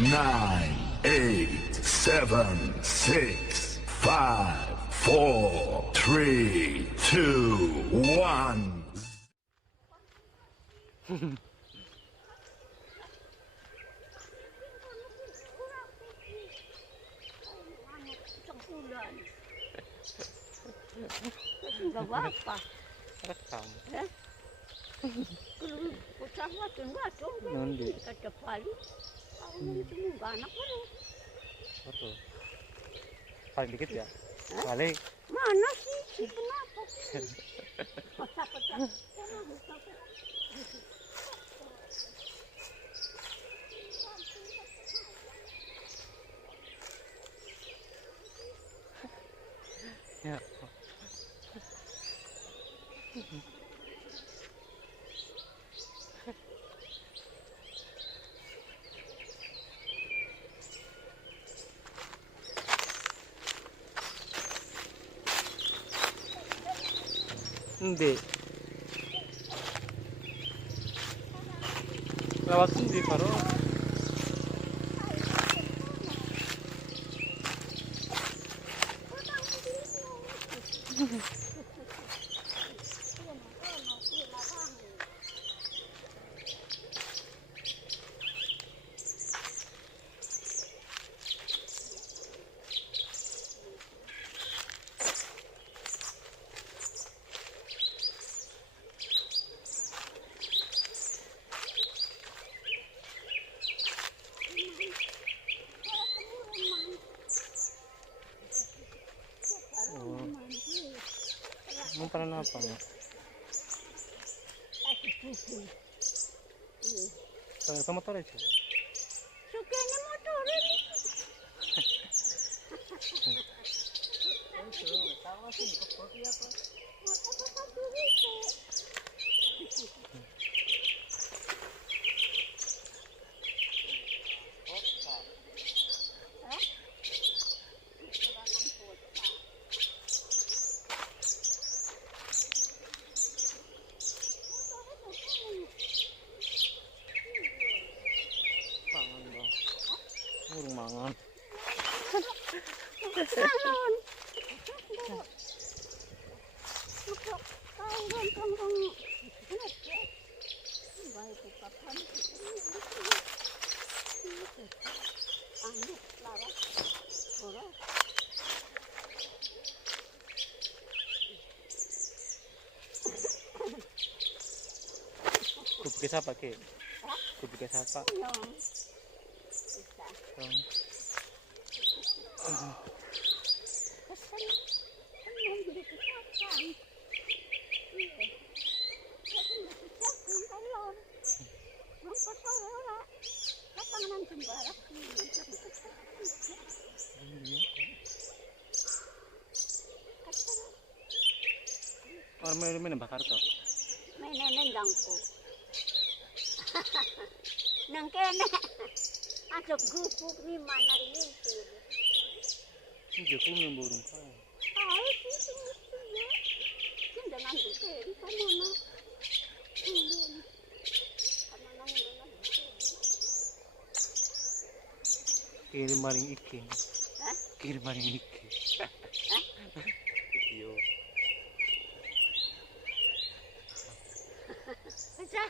nine, eight, seven, six, five, four, three, two, one. Gak apa-apa. Rekam. Kalau usaha tuh Nanti. kata paling kalau itu nggak anak baru. Betul. Paling dikit ya. Paling. Mana sih? Kenapa sih? Ya. Hindi. Lawak hindi paro. Mau panen apa ya? Sama motor aja. Sukanya motor ini. Pangan bang. Urung mangan. Salon. Kau baik kapan? Anu laras. Ora. Kubik siapa ke? Kubik siapa? Nyong. Bisa. Kesan. Nyong jadi kesakan. Iya. Tapi nggak kesakan salon. Nyong kesal ora. Lapangan sembarang. Orang main bakar tuh. Mainan dangku. Nang kene. Ada gubuk ni mana ini? Ini kuning burung kau. Ah, itu ya. Kita nanti ke sana na. Kirim maring ikin. Hah? Kirim maring ikin. Video. Hah?